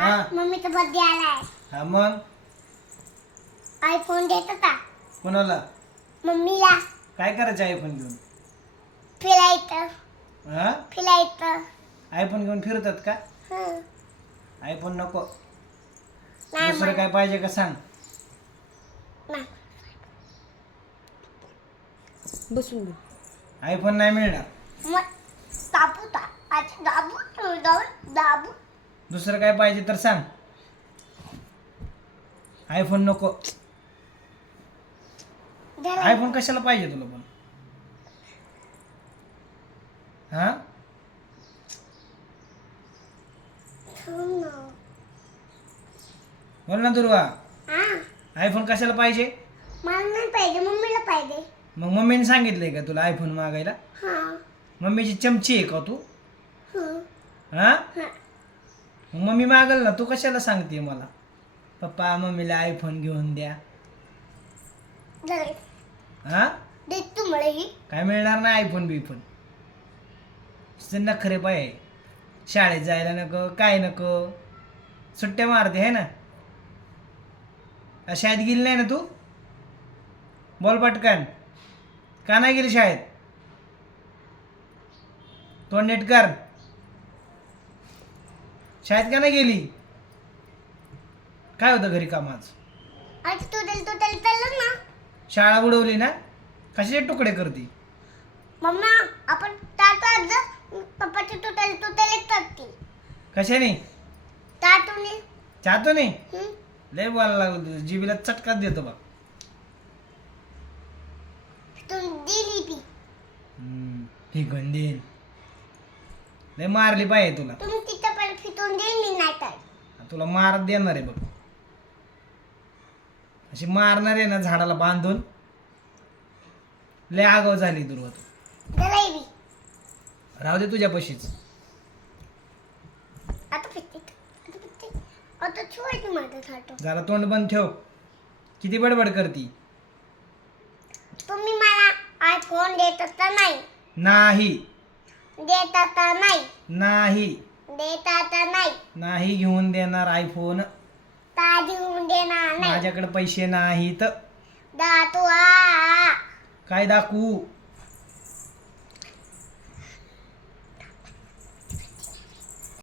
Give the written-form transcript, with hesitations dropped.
हा मम्मीचा बर्थडे आलाय. हा मग आयफोन देतो का? कोणाला मम्मीला. काय करायचं आयफोन घेऊन? फिरायचं. हा फिरायचं. आयफोन घेऊन फिरतात का? हं. आयफोन नको. नाही दुसरं मला. काय पाहिजे का सांग? नाही. बसून बोल. आयफोन नाही मिळणार. मग दाबू दा. आज दाबू दाबू. दुसरं काय पाहिजे तर सांग. आयफोन नको. आयफोन कशाला पाहिजे तुला पण? हा बोल ना दुर्वा. आयफोन कशाला पाहिजे? मला नाही पाहिजे, मम्मीला पाहिजे. मग मम्मीने सांगितलंय का तुला आयफोन मागायला? हा. मम्मीची चमची आहे का तू? हं. हा हं. मग मम्मी मागल ना, तू कशाला सांगते मला पप्पा मम्मीला आयफोन घेऊन द्या? झाले. हा दे तू मला ही. काय मिळणार नाही आयफोन बिफोन. नखरे पाय. शाळेत जायला नको काय नको, सुट्ट्या मारते आहे ना. शाळेत गेली नाही ना तू? बोल पटकन. का नाही गेली शाळेत? तोंड नीट कर. शाळेत का नाही गेली? काय होतं घरी कामाच? आज तुटेल चाललं ना. शाळा बुडवली ना? कशाचे तुकडे करते? मम्मा आपण ताट पप्पाचे तुटेल येतात ती. कशाने? ताटूने. चाहतो नाही हं. लय बोलायला लागलो तुझं, जिबीला चटकाच देतो बघ. तुम दिली ती. ठीक आहे देईन. लय मारली पाहिजे तुला. तुम्ही तिथं पण फिटून दिली नाही तर. तुला मार देणार आहे बघ. अशी मारणार आहे ना झाडाला बांधून. लय आगाव झाली दुर्वा तू. जलेबी. राहू दे तुझ्या पशीच. आता फिटते. आता छोटी माझं थाटो. जरा तोंड बंद ठेव. किती बडबड करती? तुम्ही मला आयफोन देत का नाही? नाही देता का नाही? नाही देता का नाही? नाही घेऊन देणार आयफोन. ता देऊन देणार नाही. माझ्याकडे पैसे नाहीत. दातू आ. काय दाखवू?